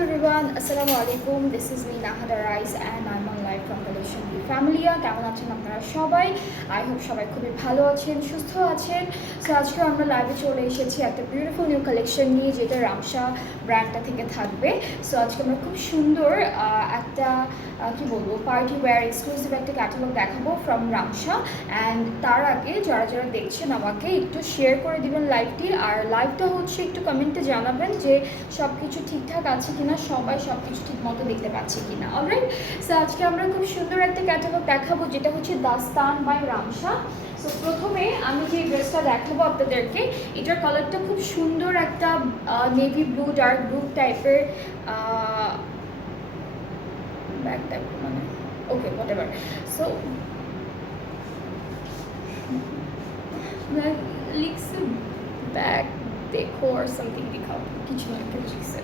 everyone, Assalamu alaikum. This is me Nahada Rais and I'm on live from Collection B Family. কেমন আছেন আপনারা সবাই? I hope সবাই খুবই ভালো আছেন, সুস্থ আছেন। সো আজকে আমরা লাইভে চলে এসেছি একটা বিউটিফুল নিউ কালেকশন নিয়ে, যেটা রামসা ব্র্যান্ডটা থেকে থাকবে। সো আজকে আমরা খুব সুন্দর একটা কি বলবো পার্টি ওয়্যার এক্সক্লুসিভ একটা ক্যাটালগ দেখাবো ফ্রম রামসা। অ্যান্ড তার আগে যারা যারা দেখছেন আমাকে একটু শেয়ার করে দিবেন লাইভটি, আর লাইভটা হচ্ছে একটু কমেন্টে জানাবেন যে সব কিছু ঠিকঠাক আছে কিনা, সবাই সব কিছু ঠিক মতো দেখতে পাচ্ছি কিনা। অলরাইট, সো আজকে আমরা খুব সুন্দর একটা ক্যাটালগ দেখাবো যেটা হচ্ছে দাস্তান বাই রামসা। সো প্রথমে আমি যে ড্রেসটা দেখাবো আপনাদেরকে, এটার কালারটা খুব সুন্দর একটা নেভি ব্লু, ডার্ক ব্লু টাইপের ব্যাক টাইপ, মানে ওকে হোয়াট এভার। সো লিখস ব্যাক দেখো আর সামথিং দেখাও, কিছু না লিখছে।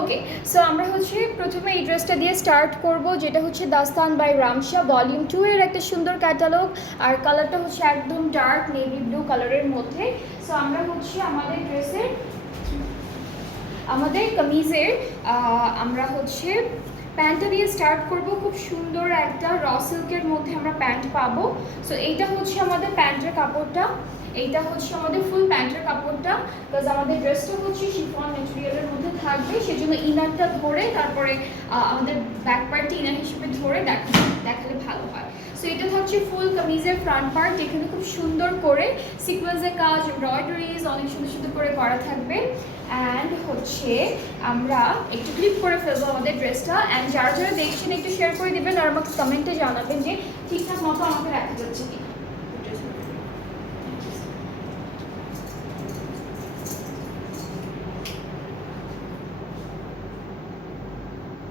ওকে, সো আমরা হচ্ছে প্রথমে এই ড্রেসটা দিয়ে স্টার্ট করব, যেটা হচ্ছে দাস্তান বাই রামসা ভলিউম 2 এর একটা সুন্দর ক্যাটালগ। আর কালারটা হচ্ছে একদম ডার্ক নেভি ব্লু কালারের মধ্যে। সো আমরা হচ্ছে আমাদের কামিজের আমরা হচ্ছে প্যান্টটা দিয়ে স্টার্ট করব। খুব সুন্দর একটা র সিল্কের মধ্যে আমরা প্যান্ট পাবো। সো এইটা হচ্ছে আমাদের প্যান্টের কাপড়টা, এইটা হচ্ছে আমাদের ফুল প্যান্টের কাপড়টা, বিকজ আমাদের ড্রেসটা হচ্ছে শিফন ম্যাটেরিয়ালের মধ্যে থাকবে, সেজন্য ইনারটা ধরে তারপরে আমাদের ব্যাক পার্টটা ইনার হিসেবে ধরে দেখালে ভালো হয়। সো এটা থাকছে ফুল কামিজের ফ্রন্ট পার্ট, যেখানে খুব সুন্দর করে সিকোয়েন্সের কাজ, এমব্রয়ডারিজ অনেক সুন্দর সুন্দর করে করা থাকবে। অ্যান্ড হচ্ছে আমরা একটু ক্লিপ করে ফেলবো আমাদের ড্রেসটা। অ্যান্ড যারা যারা দেখছেন একটু শেয়ার করে দেবেন আর আমাকে কমেন্টে জানাবেন যে ঠিকঠাক মতো আমাকে দেখা যাচ্ছে কি।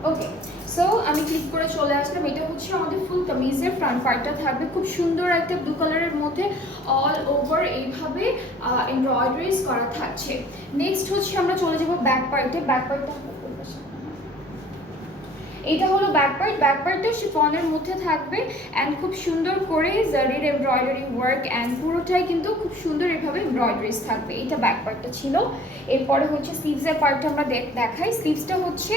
ওকে, সো আমি ক্লিক করে চলে আসলাম। এটা হচ্ছে আমাদের ফুল কামিজের ফ্রন্ট পার্টটা থাকবে খুব সুন্দর একটা ব্লু কালারের মধ্যে, অল ওভার এইভাবে এমব্রয়ডারিজ করা থাকছে। নেক্সট হচ্ছে আমরা চলে যাব ব্যাক পার্টে। ব্যাক পার্টটা এটা হলো ব্যাক পার্ট। ব্যাক পার্টটা শিফনের মধ্যে থাকবে অ্যান্ড খুব সুন্দর করে জারির এমব্রয়ডারি ওয়ার্ক, অ্যান্ড পুরোটাই কিন্তু খুব সুন্দর এভাবে এমব্রয়ডারিজ থাকবে। এটা ব্যাক পার্টটা ছিল। এরপরে হচ্ছে স্লিভসের পার্টটা আমরা দেখাই। স্লিভসটা হচ্ছে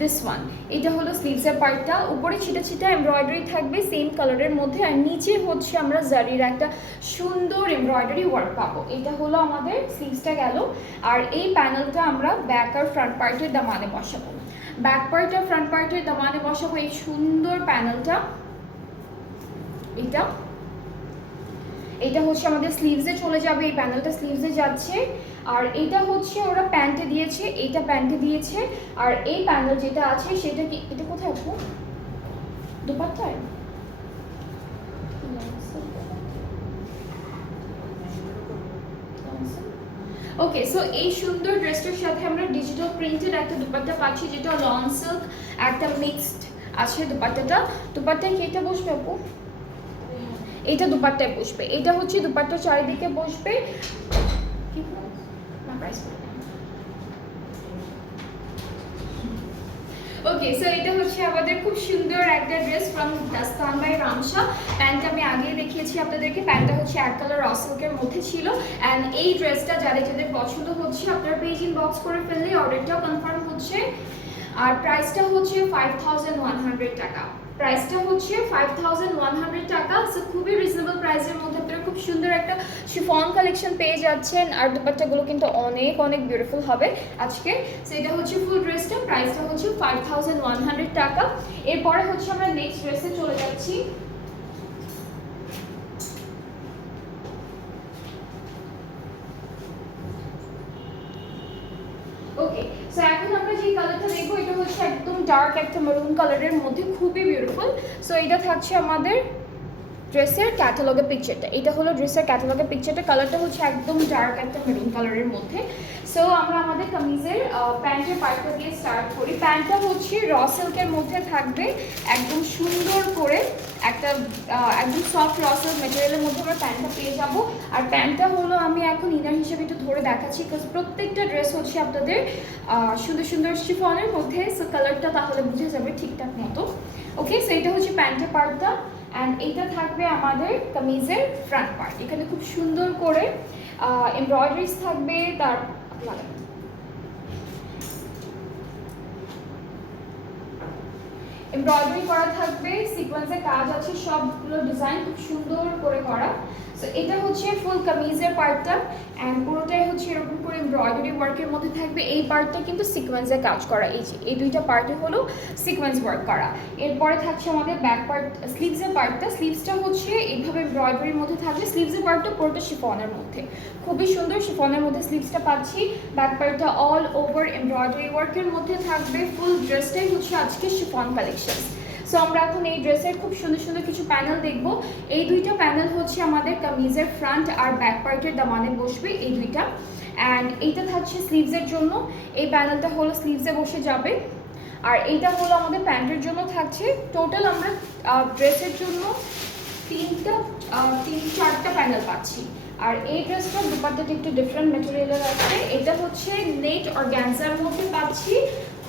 দিস ওয়ান, এটা হলো স্লিভসের পার্টটা। উপরে ছিটা ছিটা এমব্রয়ডারি থাকবে সেম কালারের মধ্যে, আর নিচে হচ্ছে আমরা জারির একটা সুন্দর এমব্রয়ডারি ওয়ার্ক পাবো। এটা হলো আমাদের স্লিভসটা গেল। আর এই প্যানেলটা আমরা ব্যাক আর ফ্রন্ট পার্টের দামানে বসাবো। ব্যাক পার্ট আর ফ্রন্ট পার্টের দামানে বসাবো এই সুন্দর প্যানেলটা। এটা হচ্ছে আমাদের স্লিভসে চলে যাবে, এই প্যানেলটা স্লিভসে যাচ্ছে। আর এটা হচ্ছে ওরা প্যান্টে দিয়েছে, এইটা প্যান্টে দিয়েছে। আর এই প্যানেল যেটা আছে সেটা কি, এটা কোথায় আছে দুপাট্টায়? ওকে, সো এই সুন্দর ড্রেসটার সাথে আমরা ডিজিটাল প্রিন্টেড একটা দুপাট্টা পাচ্ছি, যেটা লং সিল্ক একটা মিক্সড আছে দুপাট্টাটা। দুপাট্টায় কি এটা বসবে আপু? এইটা দুপাট্টায় বসবে। এটা হচ্ছে দুপাট্টার চারিদিকে বসবে। ওকে, সো এটা হচ্ছে আমাদের খুব সুন্দর একটা ড্রেস ফ্রম দাস্তান বাই রামসা। প্যান্টটা আমি আগে দেখিয়েছি আপনাদেরকে, প্যান্টটা হচ্ছে এক কালার র সিল্কের মধ্যে ছিল। অ্যান্ড এই ড্রেসটা যাদের যাদের পছন্দ হচ্ছে আপনারা পেজ ইনবক্স করে ফেললে অর্ডারটাও কনফার্ম হচ্ছে। আর প্রাইসটা হচ্ছে 5100 টাকা। প্রাইসটা হচ্ছে 5100 টাকা। সো খুবই রিজনেবল প্রাইসের মধ্যে আপনারা খুব সুন্দর একটা শিফন কালেকশন পেয়ে যাচ্ছেন। আর দুপাট্টাগুলো কিন্তু অনেক অনেক বিউটিফুল হবে আজকে। সো এটা হচ্ছে ফুল ড্রেসটা, প্রাইসটা হচ্ছে 5100 টাকা। এরপরে হচ্ছে আমরা নেক্সট ড্রেসে চলে যাচ্ছি। ওকে, সো এখন আমরা যে কালারটা দেখবো এটা হচ্ছে একদম ডার্ক একটা মেরুন কালারের মধ্যে, খুবই বিউটিফুল। সো এটা থাকছে আমাদের ড্রেসের ক্যাটালগের পিকচারটা। এটা হলো ড্রেসের ক্যাটালগের পিকচারটা। কালারটা হচ্ছে একদম ডার্ক একটা মেরুন কালারের মধ্যে। সো আমরা আমাদের কামিজের প্যান্টের পার্টটা দিয়ে স্টার্ট করি। প্যান্টটা হচ্ছে র সিল্কের মধ্যে থাকবে, একদম সুন্দর করে একটা একদম সফট র সিল্ক ম্যাটেরিয়ালের মধ্যে আমরা প্যান্টটা পেয়ে যাব। আর প্যান্টটা হলো আমি এখন ইনার হিসেবে একটু ধরে দেখাচ্ছি, বিকজ প্রত্যেকটা ড্রেস হচ্ছে আপনাদের সুন্দর সুন্দর শিফনের মধ্যে। সো কালারটা তাহলে বুঝে যাবে ঠিকঠাক মতো। ওকে, সো এটা হচ্ছে প্যান্টের পার্টটা। অ্যান্ড এইটা থাকবে আমাদের কামিজের ফ্রন্ট পার্ট। এখানে খুব সুন্দর করে এমব্রয়ডারিজ থাকবে। তার এমব্রয়ডারি করা থাকবে, সিকোয়েন্সের কাজ আছে, সবগুলো ডিজাইন খুব সুন্দর করে করা। সো এটা হচ্ছে ফুল কামিজের পার্টটা অ্যান্ড পুরোটাই হচ্ছে এরকম করে এমব্রয়ডারি ওয়ার্কের মধ্যে থাকবে। এই পার্টটা কিন্তু সিকোয়েন্সের কাজ করা, এই দুইটা পার্টে হলো সিকোয়েন্স ওয়ার্ক করা। এরপরে থাকছে আমাদের ব্যাক পার্ট, স্লিভসের পার্টটা। স্লিভসটা হচ্ছে এইভাবে এমব্রয়ডারির মধ্যে থাকবে। স্লিভসের পার্টটা পুরোটা শিফনের মধ্যে, খুবই সুন্দর শিফনের মধ্যে স্লিভসটা পাচ্ছি। ব্যাক পার্টটা অল ওভার এমব্রয়ডারি ওয়ার্কের মধ্যে থাকবে। ফুল ড্রেসটাই হচ্ছে আজকে শিফন কালেকশন। সো আমরা এখন এই ড্রেসের খুব সুন্দর সুন্দর কিছু প্যানেল দেখব। এই দুইটা প্যানেল হচ্ছে আমাদের কামিজের ফ্রন্ট আর ব্যাক পার্টের দামানে বসবে এই দুইটা। অ্যান্ড এইটা থাকছে স্লিভসের জন্য, এই প্যানেলটা হলো স্লিভসে বসে যাবে। আর এইটা হলো আমাদের প্যান্টের জন্য থাকছে। টোটাল আমরা ড্রেসের জন্য চারটা প্যানেল পাচ্ছি। আর এই ড্রেসটার দুপাট্টাটা একটু ডিফারেন্ট ম্যাটেরিয়ালের আছে। এটা হচ্ছে নেট অর্গানজার মধ্যে পাচ্ছি,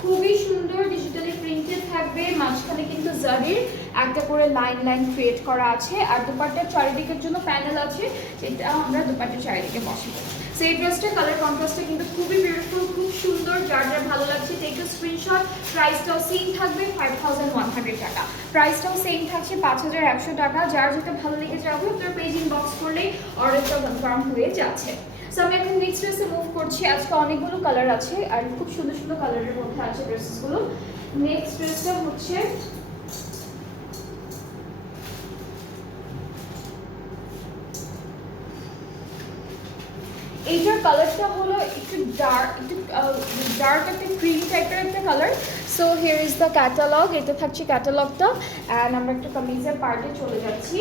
খুবই সুন্দর ডিজিটালি প্রিন্টেড থাকবে। মাঝখানে কিন্তু জারির একটা করে লাইন লাইন ক্রিয়েট করা আছে। আর দুপাট্টার চারিদিকের জন্য প্যানেল আছে, যেটা আমরা দুপাট্টার চারিদিকে বসাবো। সো এই ড্রেসটার কালার কন্ট্রাস্টটা কিন্তু খুবই বিউটিফুল, খুব সুন্দর। যার যার ভালো লাগছে টেক আ স্ক্রিনশট। প্রাইসটাও সেম থাকবে 5100 টাকা। প্রাইসটাও সেম থাকছে 5100 টাকা। যার যেটা ভালো লেগে যাবে আপনার পেজ ইনবক্স করলেই অর্ডারটা কনফার্ম হয়ে যাচ্ছে। সো আমি এখন নেক্সট ড্রেসে মুভ করছি। আজকে অনেকগুলো কালার আছে আর খুব সুন্দর সুন্দর কালারের মধ্যে আছে ড্রেসেসগুলো। নেক্সট ড্রেসটা হচ্ছে এইটার কালারটা হলো একটু ডার্ক একটা ক্রিম টাইপের একটা colour. So here is the catalogue. এটা থাকছে ক্যাটালগটা। অ্যান্ড আমরা একটা কামিজের পার্টে চলে যাচ্ছি।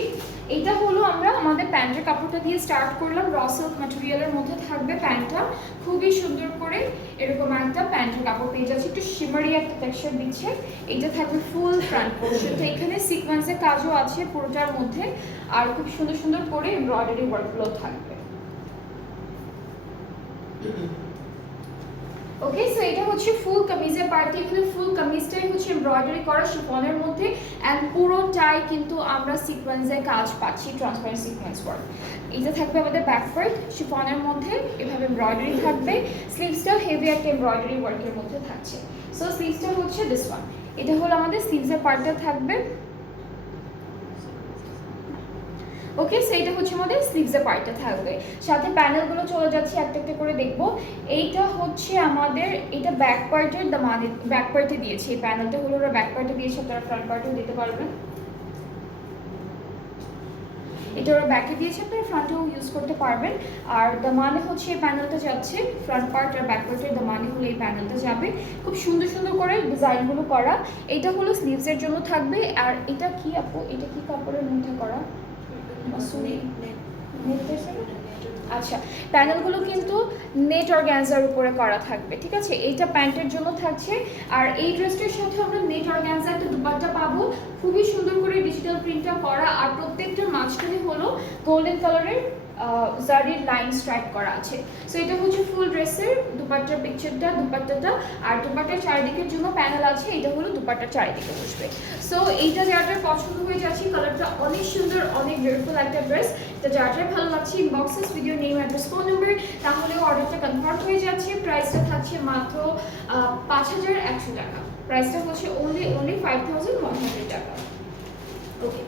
এটা হলো আমরা আমাদের প্যান্টের কাপড়টা দিয়ে স্টার্ট করলাম। র সিল্ক ম্যাটেরিয়ালের মধ্যে থাকবে প্যান্টটা, খুবই সুন্দর করে এরকম একটা প্যান্টের কাপড় পেয়ে যাচ্ছে, একটু শিমারি একটা টেক্সচার দিচ্ছে। এটা থাকবে ফুল ফ্রন্ট পোর্শনটা, এখানে সিকোয়েন্সের কাজও আছে পুরোটার মধ্যে। আর খুব সুন্দর সুন্দর করে এমব্রয়ডারি ওয়ার্কগুলো থাকবে। ওকে, সো এটা হচ্ছে ফুল কামিজের পার্টি। এখানে ফুল কামিজটাই হচ্ছে এমব্রয়ডারি করা শিফনের মধ্যে অ্যান্ড পুরোটাই কিন্তু আমরা সিকোয়েন্সের কাজ পাচ্ছি, ট্রান্সপারেন্ট সিকোয়েন্স ওয়ার্ক। এটা থাকবে আমাদের ব্যাক পার্ট শিফনের মধ্যে, এভাবে এমব্রয়ডারি থাকবে। স্লিভসটাও হেভি একটা এমব্রয়ডারি ওয়ার্কের মধ্যে থাকছে। সো স্লিভসটা হচ্ছে দিস ওয়ান। এটা হলো আমাদের স্লিভসের পার্টটা থাকবে। ওকে, সো এটা হচ্ছে আমাদের স্লিভসের পার্টটা থাকবে। সাথে প্যানেলগুলো চলে যাচ্ছে একটা একটা করে দেখবো। এইটা হচ্ছে আমাদের, এটা ব্যাক পার্টের মানে ব্যাক পার্টে দিয়েছে। এই প্যানেলটা হলো ওরা ব্যাক পার্টে দিয়েছে, আপনারা ফ্রন্ট পার্টেও দিতে পারবেন। এটা ওরা ব্যাকে দিয়েছে, আপনারা ফ্রন্টেও ইউজ করতে পারবেন। আর দামানে হচ্ছে এই প্যানেলটা যাচ্ছে, ফ্রন্ট পার্ট আর ব্যাক পার্টের দামানে হলো এই প্যানেলটা যাবে। খুব সুন্দর সুন্দর করে ডিজাইনগুলো করা। এটা হলো স্লিভসের জন্য থাকবে। আর এটা কি আপু, এটা কি কাপড়ের মধ্যে করা? আচ্ছা, প্যানেলগুলো কিন্তু নেট অর্গানজার উপরে করা থাকবে, ঠিক আছে? এইটা প্যান্টের জন্য থাকছে। আর এই ড্রেসটার সাথে আমরা নেট অর্গানজার একটা দুপাট্টা পাবো, খুবই সুন্দর করে ডিজিটাল প্রিন্টটা করা। আর প্রত্যেকটার মাঝখানে হলো গোল্ডেন কালারের জারির লাইন স্ট্রাইপ করা আছে। সো এটা হচ্ছে ফুল ড্রেসের দুপাট্টার পিকচারটা, দুপাট্টাটা। আর দুপাট্টার চারিদিকের জন্য প্যানেল আছে, এটা হলো দুপাট্টার চারিদিকে বসবে। সো এইটা যার যার পছন্দ হয়ে যাচ্ছে, কালারটা অনেক সুন্দর, অনেক বিউটিফুল একটা ড্রেস। এটা যার যার ভালো লাগছে inboxes video name address phone number, তাহলেও অর্ডারটা কনফার্ম হয়ে যাচ্ছে। প্রাইসটা থাকছে মাত্র 5100 টাকা। প্রাইসটা হচ্ছে only 5100 টাকা। ওকে,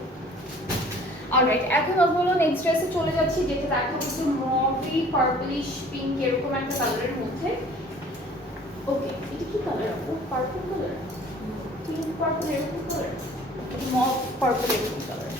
অলরাইট, এখন হলো নেক্সট ড্রেসে চলে যাচ্ছি, যেটা দেখা হচ্ছে মভি পার্পলিশ পিঙ্ক এরকম একটা কালারের মধ্যে। ওকে, এটা কি কালার? ও পার্পল কালার, পিঙ্ক পার্পল এরকম কালার, মভ পার্পল এরকম কালার।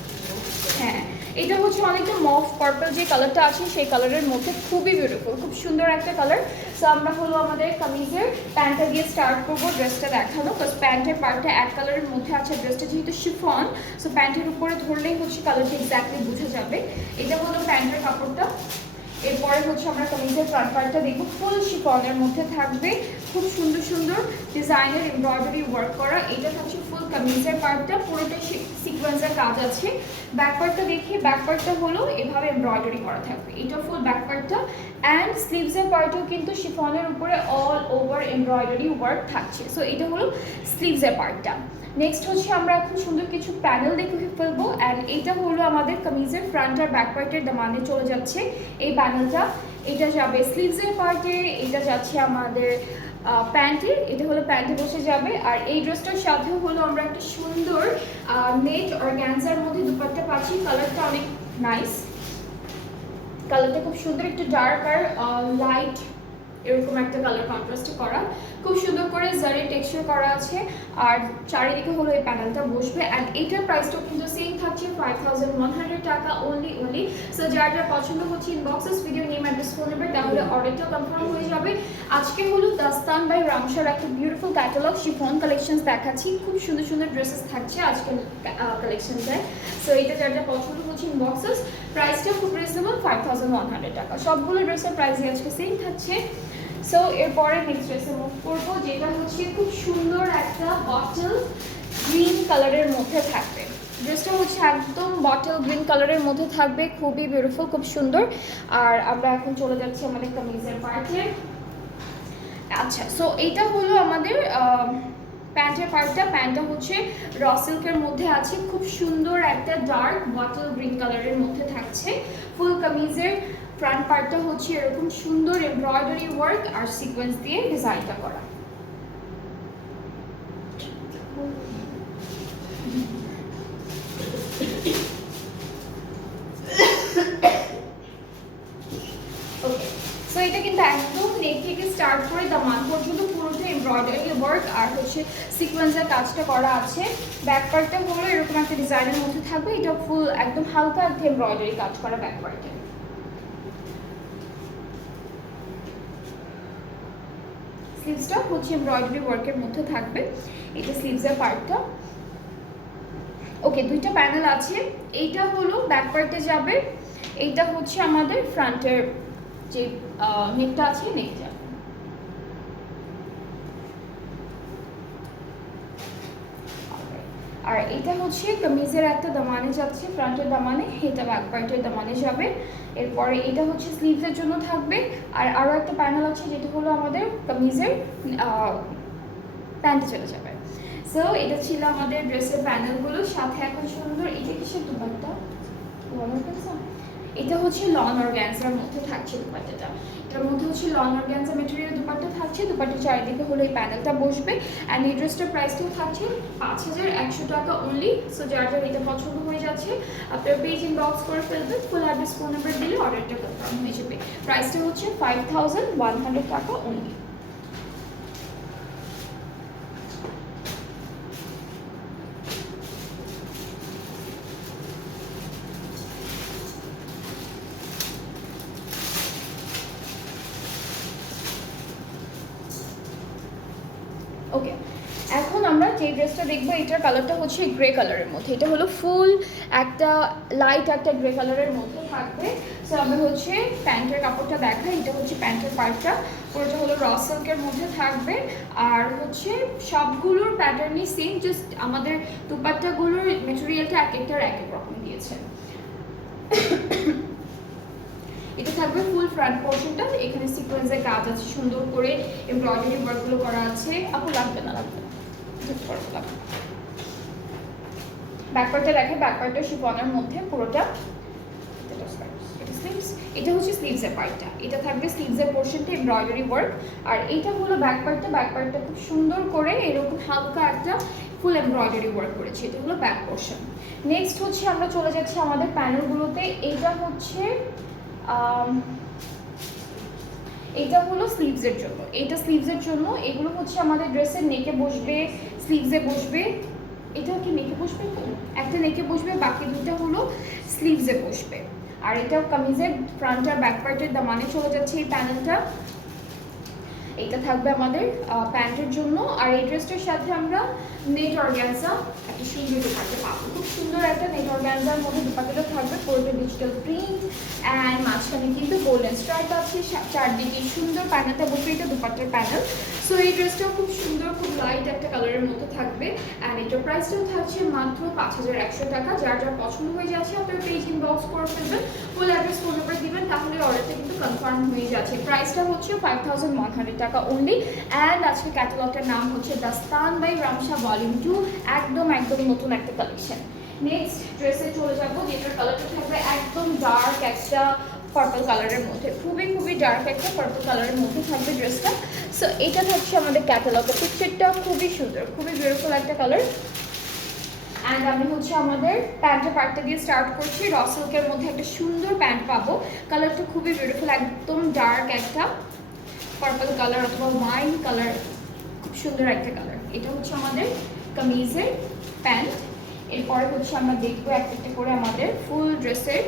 হ্যাঁ, এটা হচ্ছে অনেকটা মভ পার্পল যে কালারটা আছে সেই কালারের মধ্যে, খুবই বিউটিফুল, খুব সুন্দর একটা কালার। সো আমরা হলো আমাদের কামিজের প্যান্টটা দিয়ে স্টার্ট করবো ড্রেসটা দেখানো। বিকজ প্যান্টের পার্টটা এক কালারের মধ্যে আছে, ড্রেসটা যেহেতু শিফন, সো প্যান্টের উপরে ধরলেই হচ্ছে কালারটা এক্স্যাক্টলি বোঝা যাবে। এটা হলো প্যান্টের কাপড়টা। এরপরে হচ্ছে আমরা কামিজের ফ্রন্ট পার্টটা দেখবো, ফুল শিফনের মধ্যে থাকবে, খুব সুন্দর সুন্দর ডিজাইনের এমব্রয়ডারি ওয়ার্ক করা। এটা থাকছে ফুল কামিজের পার্টটা, পুরোটা সিকোয়েন্সের কাজ আছে। ব্যাক পার্টটা দেখি, ব্যাক পার্টটা হলো এভাবে এমব্রয়ডারি করা থাকবে, এটা ফুল ব্যাক পার্টটা। অ্যান্ড স্লিভসের পার্টেও কিন্তু শিফনের উপরে অল ওভার এমব্রয়ডারি ওয়ার্ক থাকছে। সো এটা হলো স্লিভসের পার্টটা। নেক্সট হচ্ছে আমরা এখন সুন্দর কিছু প্যানেল দেখে ফেলবো। অ্যান্ড এটা হলো আমাদের কামিজের ফ্রন্ট আর ব্যাক পার্টের দামানে চলে যাচ্ছে এই প্যানেলটা। এটা যাবে স্লিভসের পার্টে, এটা যাচ্ছে আমাদের প্যান্টের, এটা হলো প্যান্টে বসে যাবে। আর এই ড্রেসটার সাথে হলো আমরা একটা সুন্দর নেট অর্গানজার মধ্যে দুপাট্টা পাচ্ছি। কালারটা অনেক নাইস, কালারটা খুব সুন্দর, একটু ডার্ক আর লাইট এরকম একটা কালার কন্ট্রাস্টে করা, খুব সুন্দর করে জারি টেক্সচার করা আছে। আর চারিদিকে হলো এই প্যানেলটা বসবে। অ্যান্ড এইটার প্রাইসটাও কিন্তু সেম থাকছে 5100 টাকা অনলি। সো যার যার পছন্দ হচ্ছে inboxes video name address phone number, তাহলে অর্ডারটা কনফার্ম হয়ে যাবে। আজকে হলো দাস্তান বাই রামসার একটা বিউটিফুল ক্যাটালগ শিফন কালেকশনস দেখাচ্ছি। খুব সুন্দর সুন্দর ড্রেসেস থাকছে আজকের কালেকশনটায়। সো এটা যার যার পছন্দ হচ্ছে ইনবক্সেস। প্রাইসটা খুব রিজনেবল 5100 টাকা। সবগুলো ড্রেসের প্রাইসই আজকে সেম থাকছে। সো এরপরে নেক্সট ড্রেসে মুভ করবো, যেটা হচ্ছে খুব সুন্দর একটা বটল গ্রিন কালারের মধ্যে থাকবে। ড্রেসটা হচ্ছে একদম বটল গ্রিন কালারের মধ্যে থাকবে, খুবই বিউটিফুল, খুব সুন্দর। আর আমরা এখন চলে যাচ্ছি আমাদের কামিজের পার্টে। আচ্ছা, সো এইটা হলো আমাদের প্যান্টের পার্টটা। প্যান্টটা হচ্ছে র সিল্কের মধ্যে আছে, খুব সুন্দর একটা ডার্ক বটল গ্রিন কালারের মধ্যে থাকছে। ফুল কামিজের ফ্রন্ট পার্টটা হচ্ছে এরকম সুন্দর এমব্রয়ডারি ওয়ার্ক আর সিকোয়েন্স দিয়ে ডিজাইনটা করা। ওকে, সো এটা কিন্তু একদম নেক থেকে স্টার্ট করে দামান পর্যন্ত পুরোটা এমব্রয়ডারি ওয়ার্ক আর হচ্ছে সিকোয়েন্সের কাজটা করা আছে। ব্যাক পার্টটা হলো এরকম একটা ডিজাইনের মধ্যে থাকবে, এটা ফুল একদম হালকা একটা এমব্রয়ডারি কাজ করা ব্যাক পার্টে। স্লিভসটা হচ্ছে এমব্রয়ডারি ওয়ার্কের মধ্যে থাকবে, এটা স্লিভসের পার্টটা। ওকে, দুইটা প্যানেল আছে, এইটা হলো ব্যাক পার্টে যাবে, এইটা হচ্ছে আমাদের ফ্রন্টের যে নেকটা আছে নেকটা। আর এটা হচ্ছে কামিজের একটা দামানে যাচ্ছে, ফ্রন্টের দামানে, এটা ব্যাক পার্টের দামানে যাবে। এরপরে এটা হচ্ছে স্লিভসের জন্য থাকবে। আর আরও একটা প্যানেল আছে যেটা হলো আমাদের কামিজের প্যান্টে চলে যাবে। সো এটা ছিল আমাদের ড্রেসের প্যানেলগুলো। সাথে এখন সুন্দর এটা কিসের দুপাট্টা, এটা হচ্ছে লন অর্গানজার মধ্যে থাকছে দুপাট্টাটা। এটার মধ্যে হচ্ছে লন অর্গানজা মেটেরিয়াল দুপাট্টা থাকছে, দুপাট্টার চারিদিকে হলো এই প্যানেলটা বসবে। অ্যান্ড এই ড্রেসটার প্রাইসটাও থাকছে 5100 টাকা অনলি। সো যার যার এটা পছন্দ হয়ে যাচ্ছে আপনার পেজ ইনবক্স করে ফেলবেন, ফুল অ্যাড্রেস ফোন নাম্বার দিলে অর্ডারটা কনফার্ম হয়ে যাবে। প্রাইসটা হচ্ছে 5100 টাকা অনলি। ওকে, এখন আমরা যে ড্রেসটা দেখবো এটার কালারটা হচ্ছে গ্রে কালারের মধ্যে। এটা হলো ফুল একটা লাইট একটা গ্রে কালারের মধ্যে থাকবে। সো আমরা হচ্ছে প্যান্টের কাপড়টা দেখাই, এটা হচ্ছে প্যান্টের পার্টটা, পুরোটা হলো র সিল্কের মধ্যে থাকবে। আর হচ্ছে সবগুলোর প্যাটার্নই সেম, জাস্ট আমাদের দুপাট্টাগুলোর মেটেরিয়ালটা এক একটার এক এক রকম দিয়েছে। এটা থাকবে ফুল ফ্রন্ট পোর্শনটা, এখানে সিকোয়েন্সের কাজ আছে, সুন্দর করে এমব্রয়ডারি ওয়ার্কগুলো করা আছে। আপু লাগবে না, লাগবে না, ব্যাক পার্টটা দেখে, ব্যাক পার্টটা শিফনের মধ্যে পুরোটা। এটা হচ্ছে স্লিভসের পার্টটা, এটা থাকবে স্লিভসের পোর্শনটা এমব্রয়ডারি ওয়ার্ক। আর এটা হলো ব্যাক পার্টটা, ব্যাক পার্টটা খুব সুন্দর করে এরকম হালকা একটা ফুল এমব্রয়ডারি ওয়ার্ক করেছে, এটা হলো ব্যাক পোর্শন। নেক্সট হচ্ছে আমরা চলে যাচ্ছি আমাদের প্যানেলগুলোতে। এটা হচ্ছে এটা হলো স্লিভসের জন্য, এটা স্লিভসের জন্য, এগুলো হচ্ছে আমাদের ড্রেসের নেকে বসবে, স্লিভসে বসবে। এটা কি নেকে বসবে, একটা নেকে বসবে, বাকি দুটো হলো স্লিভসে বসবে। আর এটা কামিজের ফ্রন্ট আর ব্যাক পার্টের দামানে চলে যাচ্ছে এই প্যানেলটা। এটা থাকবে আমাদের প্যান্টের জন্য। আর এই ড্রেসটার সাথে আমরা নেট অর্গানজা একটা সুন্দর দুপাট্টা পাবো, খুব সুন্দর একটা নেট অর্গানজার মধ্যে দুপাট্টাটা থাকবে, পুরোটা ডিজিটাল প্রিন্ট অ্যান্ড মাঝখানে কিন্তু গোল্ডেন স্ট্রাইপ আছে, চারদিকে সুন্দর প্যানেলটা বসবে, এটা দুপাট্টার প্যানেল। সো এই ড্রেসটাও খুব সুন্দর, খুব লাইট একটা কালারের মধ্যে থাকবে। অ্যান্ড এটার প্রাইসটাও থাকছে মাত্র 5100 টাকা। যার যার পছন্দ হয়ে যাচ্ছে আপনার পেজ ইনবক্স করে ফেলবেন, ফুল অ্যাড্রেস ফোন নাম্বার দিবেন, তাহলে অর্ডারটা কিন্তু কনফার্ম হয়ে যাচ্ছে। প্রাইসটা হচ্ছে 5100 টাকা অনলি। অ্যান্ড আজকে ক্যাটালগটার নাম হচ্ছে দাস্তান বাই রামসা ভলিউম 2, একদম নতুন একটা কালেকশন। নেক্সট ড্রেসে চলে যাবো, যেটার কালারটা থাকবে একদম ডার্ক একটা পার্পল কালারের মধ্যে, খুবই খুবই ডার্ক একটা পার্পল কালারের মধ্যে থাকবে ড্রেসটা। সো এটা হচ্ছে আমাদের ক্যাটালগের পিকচারটা, খুবই সুন্দর, খুবই বিউটিফুল একটা কালার। অ্যান্ড আমি হচ্ছে আমাদের প্যান্টের পার্টটা দিয়ে স্টার্ট করছি। র সিল্কের মধ্যে একটা সুন্দর প্যান্ট পাবো, কালারটা খুবই বিউটিফুল, একদম ডার্ক একটা পার্পল কালার অথবা ওয়াইন কালার, খুব সুন্দর একটা কালার। এটা হচ্ছে আমাদের কামিজের প্যান্ট। এরপরে হচ্ছে আমরা দেখবো একটা একটা করে আমাদের ফুল ড্রেসের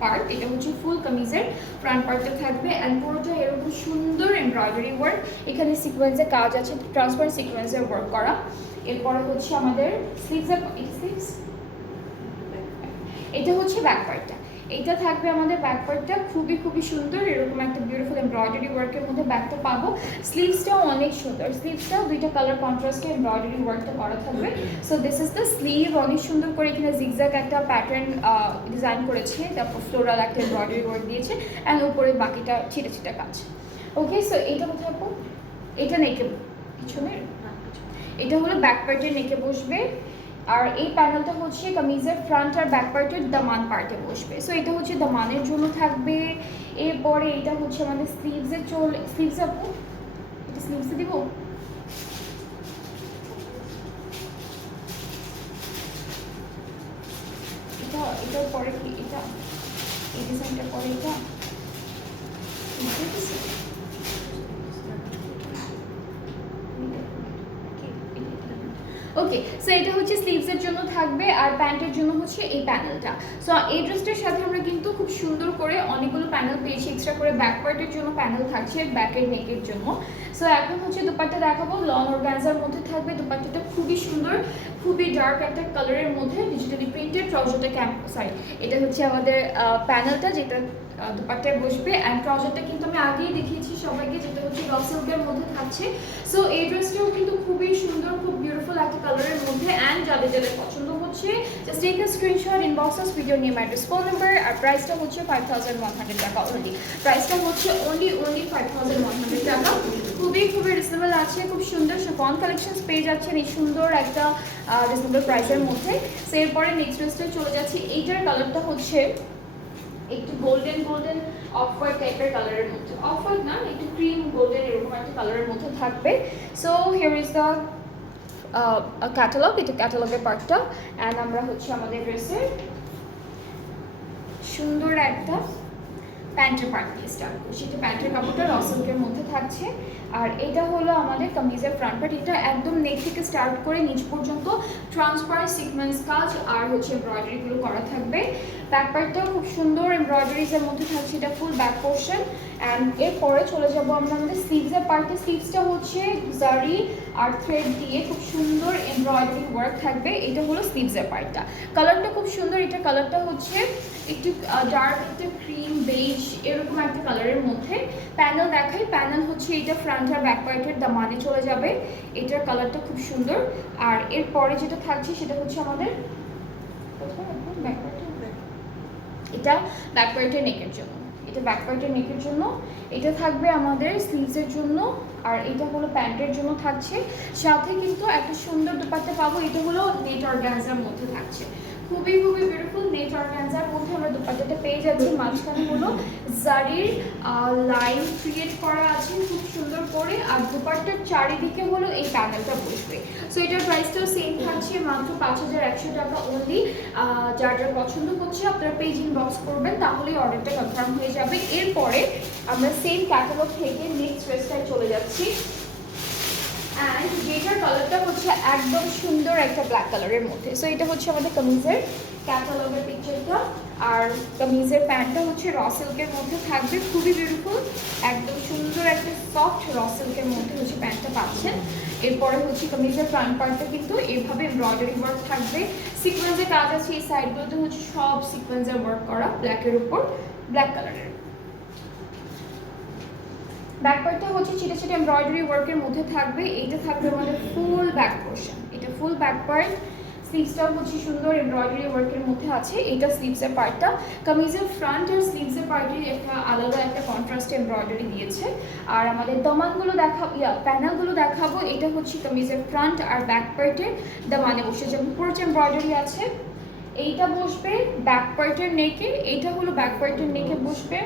পার্ট। এটা হচ্ছে ফুল কামিজের ফ্রন্ট পার্টে থাকবে অ্যান্ড পুরোটা এরকম সুন্দর এমব্রয়ডারি ওয়ার্ক, এখানে সিকোয়েন্সের কাজ আছে, ট্রান্সপারেন্ট সিকোয়েন্সের ওয়ার্ক করা। এরপরে হচ্ছে আমাদের স্লিভসের এটা হচ্ছে ব্যাক পার্টটা, এটা থাকবে আমাদের ব্যাক পার্টটা, খুবই খুবই সুন্দর, এরকম একটা বিউটিফুল এমব্রয়ডারি ওয়ার্কের মধ্যে ব্যাকটা পাবো। স্লিভসটাও অনেক সুন্দর, স্লিভসটাও দুইটা কালার কন্ট্রাস্টে এমব্রয়ডারি ওয়ার্কটা করা থাকবে। So this is the sleeve, অনেক সুন্দর করে এখানে জিগজ্যাগ একটা প্যাটার্ন ডিজাইন করেছে, তারপর ফ্লোরাল একটা এমব্রয়ডারি ওয়ার্ক দিয়েছে অ্যান্ড উপরে বাকিটা ছিটা ছিটা কাজ। ওকে, সো এইটা কোথায় আপু? এটা নেকে পিছনে, এটা হলো ব্যাক পার্টের নেকে বসবে। আর এই প্যানেলটা হচ্ছে কামিজের ফ্রন্ট আর ব্যাক পার্টের দামান পার্টে বসবে। সো এটা হচ্ছে দামানের জন্য থাকবে। এরপরে এটা হচ্ছে আমাদের স্লিভসে স্লিভসে আপু এটা স্লিভসে দিব। এটার পরে কি এটা, এই ডিজাইনটার পরে এটা ওকে। সো এটা হচ্ছে স্লিভসের জন্য থাকবে আর প্যান্টের জন্য হচ্ছে এই প্যানেলটা। সো এই ড্রেসটার সাথে আমরা কিন্তু খুব সুন্দর করে অনেকগুলো প্যানেল পেয়েছি, এক্সট্রা করে ব্যাক পার্টের জন্য প্যানেল থাকছে ব্যাকের নেকের জন্য। সো এখন হচ্ছে দুপাট্টা দেখাবো, লং অর্গানজার মধ্যে থাকবে। দুপাট্টাটা খুবই সুন্দর, খুবই ডার্ক একটা কালারের মধ্যে ডিজিটালি প্রিন্টেড, ট্রাউজারটা এটা হচ্ছে আমাদের প্যানেলটা যেটা দুপাট্টায় বসবে অ্যান্ড ট্রাউজারটা কিন্তু আমি আগেই দেখিয়েছি সবাইকে, যেটা হচ্ছে র সিল্কের মধ্যে থাকছে। সো এই ড্রেসটাও কিন্তু খুবই সুন্দর, খুব বিউটিফুল একটা কালারের মধ্যে অ্যান্ড যাদের যাদের পছন্দ হচ্ছে just take a screenshot, inbox video name address phone number. আর প্রাইসটা হচ্ছে 5100 টাকা অনলি, প্রাইসটা হচ্ছে অনলি 5100 টাকা, খুবই খুবই রিজনেবল আছে, খুব সুন্দর শিফন কালেকশনস পেয়ে যাচ্ছেন এই সুন্দর একটা রিজনেবল প্রাইসের মধ্যে। সো এরপরে নেক্সট ড্রেসটা চলে যাচ্ছি। এইটার কালারটা হচ্ছে একটু গোল্ডেন গোল্ডেন অফ হোয়াইট টাইপের কালারের মধ্যে, অফ হোয়াইট না, একটু ক্রিম গোল্ডেন এরকম একটা কালারের মধ্যে থাকবে। So here is the catalogue, এটা ক্যাটালগের পার্টটা অ্যান্ড আমরা হচ্ছে আমাদের ড্রেসের সুন্দর একটা প্যান্টের পার্ট দিয়ে স্টার্ট করছি। এটা প্যান্টের কাপড়টা র সিল্কের মধ্যে থাকছে আর এটা হলো আমাদের কামিজের ফ্রন্ট পার্ট। এটা একদম নেক থেকে স্টার্ট করে নিচ পর্যন্ত ট্রান্সপারেন্ট সিকোয়েন্স কাজ আর হচ্ছে এমব্রয়ডারিগুলো করা থাকবে। ব্যাক পার্টটাও খুব সুন্দর এমব্রয়ডারিজের মধ্যে থাকছে, এটা ফুল ব্যাক পোর্শন। অ্যান্ড এরপরে চলে যাবো আমরা আমাদের স্লিভসের পার্টে। স্লিভসটা হচ্ছে জারি আর থ্রেড দিয়ে খুব সুন্দর এমব্রয়ডারি ওয়ার্ক থাকবে, এটা হলো স্লিভসের পার্টটা। কালারটা খুব সুন্দর, এটা কালারটা হচ্ছে একটু ডার্ক একটা ক্রিম বেজ এরকম একটা কালারের মধ্যে। প্যানেল দেখাই, প্যানেল হচ্ছে এটা ফ্রন্ট আর ব্যাক পার্টের দামানে চলে যাবে, এটার কালারটা খুব সুন্দর। আর এরপরে যেটা থাকছে সেটা হচ্ছে আমাদের এটা ব্যাক পার্টের নেকের জন্য, এটা ব্যাক পার্টের নেকের জন্য, এটা থাকবে আমাদের স্লিভসের জন্য আর এটা হলো প্যান্টের জন্য থাকছে। সাথে কিন্তু একটা সুন্দর দুপাট্টা পাবো, এটা হলো নেট অর্গানজার মধ্যে থাকছে, খুবই খুবই বিউটিফুল নেট অর্গানজার মধ্যে আমরা দুপাট্টাটা পেয়ে যাচ্ছি। মাঝখানে হলো জারির লাইন ক্রিয়েট করা আছে খুব সুন্দর করে আর দুপাট্টার চারিদিকে হলো এই প্যানেলটা বসবে। সো এটার প্রাইসটাও সেম থাকছে মাত্র 5100 টাকা অনলি। যার যার পছন্দ হচ্ছে আপনারা পেজ ইনবক্স করবেন, তাহলেই অর্ডারটা কনফার্ম হয়ে যাবে। এরপরে আমরা সেম ক্যাটালগ থেকে নেক্সট ড্রেসটায় চলে যাচ্ছি অ্যান্ড যেটার কালারটা হচ্ছে একদম সুন্দর একটা ব্ল্যাক কালারের মধ্যে। সো এটা হচ্ছে আমাদের কামিজের ক্যাটালগের পিকচারটা আর কামিজের প্যান্টটা হচ্ছে র সিল্কের মধ্যে থাকবে, খুবই বিউটিফুল, একদম সুন্দর একটা সফট র সিল্কের মধ্যে হচ্ছে প্যান্টটা পাচ্ছেন। এরপরে হচ্ছে কামিজের ফ্রন্ট পার্টটা কিন্তু এভাবে এমব্রয়ডারি ওয়ার্ক থাকবে, সিকোয়েন্সের কাজ আছে এই সাইডগুলোতে হচ্ছে সব সিকোয়েন্সের ওয়ার্ক করা ব্ল্যাকের উপর ব্ল্যাক কালারের। ব্যাক পার্টটা হচ্ছে ছিটে ছিটে এমব্রয়ডারি ওয়ার্কের মধ্যে থাকবে, এইটা থাকবে আমাদের ফুল ব্যাক পোর্শন, এটা ফুল ব্যাক পার্ট। স্লিভসটাও হচ্ছে সুন্দর এমব্রয়ডারি ওয়ার্কের মধ্যে আছে, এইটা স্লিভসের পার্টটা। কামিজের ফ্রন্ট আর স্লিভসের পার্টের একটা আলাদা একটা কন্ট্রাস্ট এমব্রয়ডারি দিয়েছে। আর আমাদের দামানগুলো দেখাবো, প্যানেলগুলো দেখাবো, এটা হচ্ছে কামিজের ফ্রন্ট আর ব্যাক পার্টের দামানে বসে যাবে, পুরো এমব্রয়ডারি আছে। এইটা বসবে ব্যাক পার্টের নেকে, এইটা হলো ব্যাক পার্টের নেকে বসবে।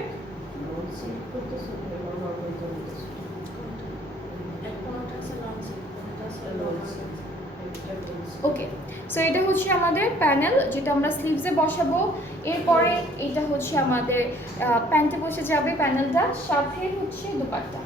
ওকে, সো এটা হচ্ছে আমাদের প্যানেল যেটা আমরা স্লিভসে বসাবো। এরপরে এটা হচ্ছে আমাদের প্যান্টে বসে যাবে প্যানেলটা, সাথে হচ্ছে দুপাট্টা।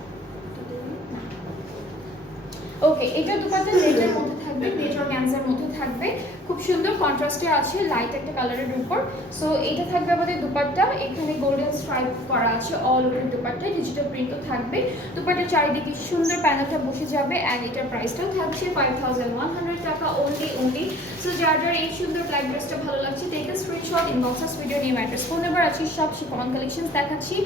ওকে, এটা দুপাট্টা নেটের মধ্যে থাকবে, নেট অর্গানজার মধ্যে থাকবে, খুব সুন্দর কন্ট্রাস্টে আছে লাইট একটা কালারের উপর। সো এটা থাকবে আমাদের দুপাট্টা, এখানে গোল্ডেন স্ট্রাইপ করা আছে অল ওভার দুপাট্টা, ডিজিটাল প্রিন্টও থাকবে। দুপাট্টার চারিদিকে সুন্দর প্যানেলটা বসে যাবে অ্যান্ড এটার প্রাইসটাও থাকছে 5100 টাকা অনলি। সো যার যার এই সুন্দর ব্ল্যাক ড্রেসটা ভালো লাগছে take a screenshot, inbox video name address phone number আছে, সব শিফন কালেকশন দেখাচ্ছি,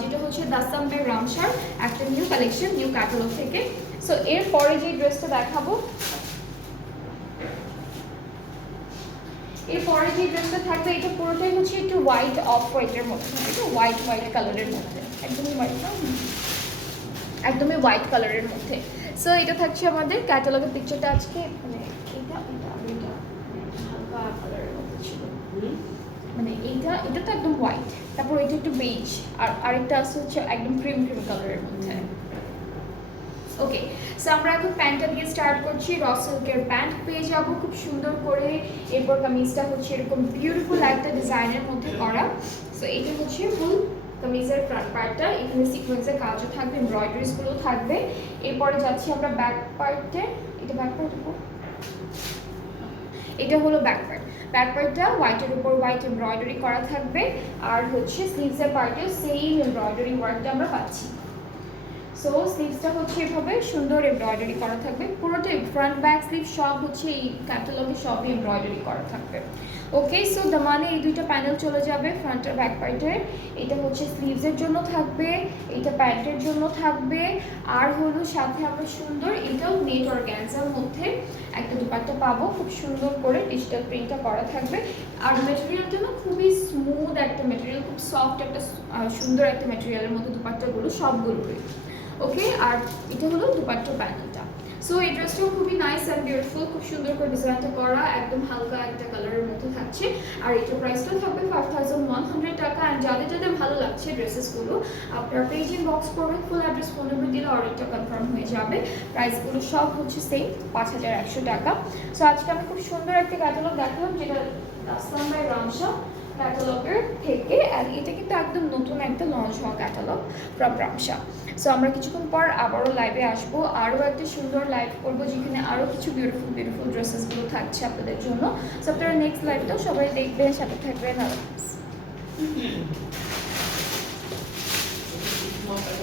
যেটা হচ্ছে দাস্তান বাই রামসার একটা নিউ কালেকশন নিউ ক্যাটালগ থেকে। সো এরপরে যে ড্রেসটা দেখাবো, এরপরে যে ড্রেসটা থাকবে এটা পুরোটাই হচ্ছে একটু হোয়াইট অফ হোয়াইটের মধ্যে থাকবে, একটু হোয়াইট কালারের মধ্যে, একদমই হোয়াইট না, একদমই হোয়াইট কালারের মধ্যে। সো এটা থাকছে আমাদের ক্যাটালগের পিকচারটা আজকে, মানে এটা হালকা কালারের মধ্যে ছিল, মানে এটা তো একদম হোয়াইট, তারপর এটা একটু বেজ, আর আরেকটা আছে হচ্ছে একদম ক্রিম কালারের মধ্যে। ওকে, সো আমরা এখন প্যান্টটা দিয়ে স্টার্ট করছি। র সিল্কের প্যান্ট পেয়ে যাব খুব সুন্দর করে, এরপর কামিজটা হচ্ছে এরকম বিউটিফুল একটা ডিজাইনের মধ্যে করা। সো এটা হচ্ছে ফুল কামিজের ফ্রন্ট পার্টটা, এখানে সিকোয়েন্সের কাজও থাকবে, এমব্রয়ডারিজগুলো থাকবে। এরপরে যাচ্ছি আমরা ব্যাক পার্টে, এটা ব্যাক পার্ট, এটা হলো ব্যাক পার্ট। ব্যাক পার্টটা হোয়াইটের উপর হোয়াইট এমব্রয়ডারি করা থাকবে, আর হচ্ছে স্লিভসের পার্টেও সেম এমব্রয়ডারি ওয়ার্কটা আমরা পাচ্ছি। সো স্লিভসটা হচ্ছে এভাবে সুন্দর এমব্রয়ডারি করা থাকবে, পুরোটাই ফ্রন্ট ব্যাক স্লিভ সব হচ্ছে এই ক্যাটালগে সবই এমব্রয়ডারি করা থাকবে। ওকে, সো দামানে এই দুইটা প্যানেল চলে যাবে ফ্রন্ট আর ব্যাক পার্টের। এটা হচ্ছে স্লিভসের জন্য থাকবে, এটা প্যান্টের জন্য থাকবে, আর হলো সাথে আমরা সুন্দর এটাও নেট অর্গানজার মধ্যে একটা দুপাট্টা পাবো, খুব সুন্দর করে ডিজিটাল প্রিন্টটা করা থাকবে। আর ম্যাটেরিয়ালটা না খুবই স্মুথ একটা ম্যাটেরিয়াল, খুব সফট একটা সুন্দর একটা ম্যাটেরিয়ালের মধ্যে দুপাট্টাগুলো সবগুলোই। ওকে, আর এটা হলো দুপাট্টা প্যানেলটা। সো এই ড্রেসটাও খুবই নাইস অ্যান্ড বিউটিফুল, খুব সুন্দর করে ডিজাইনটা করা, একদম হালকা একটা কালারের মধ্যে থাকছে, আর এটার প্রাইসটাও থাকবে 5100 টাকা। অ্যান্ড যাদের যাদের ভালো লাগছে ড্রেসেসগুলো আপনারা পেজ ইনবক্স করবেন, ফুল অ্যাড্রেস ফোন নাম্বার দিলে অর্ডারটা কনফার্ম হয়ে যাবে। প্রাইসগুলো সব হচ্ছে সেম 5100 টাকা। সো আজকে আমি খুব সুন্দর একটা ক্যাটালগ দেখালাম যেটা দাস্তান বাই রামসা ক্যাটালগের থেকে, আর এটা কিন্তু একদম নতুন একটা লঞ্চ হওয়া ক্যাটালগ ফ্রম রামসা। সো আমরা কিছুক্ষণ পর আবারও লাইভে আসবো, আরও একটা সুন্দর লাইভ করবো যেখানে আরও কিছু বিউটিফুল ড্রেসেসগুলো থাকছে আপনাদের জন্য। সো আপনারা নেক্সট লাইভটাও সবাই দেখবেন, সাথে থাকবেন। আল্লাহ হাফেজ।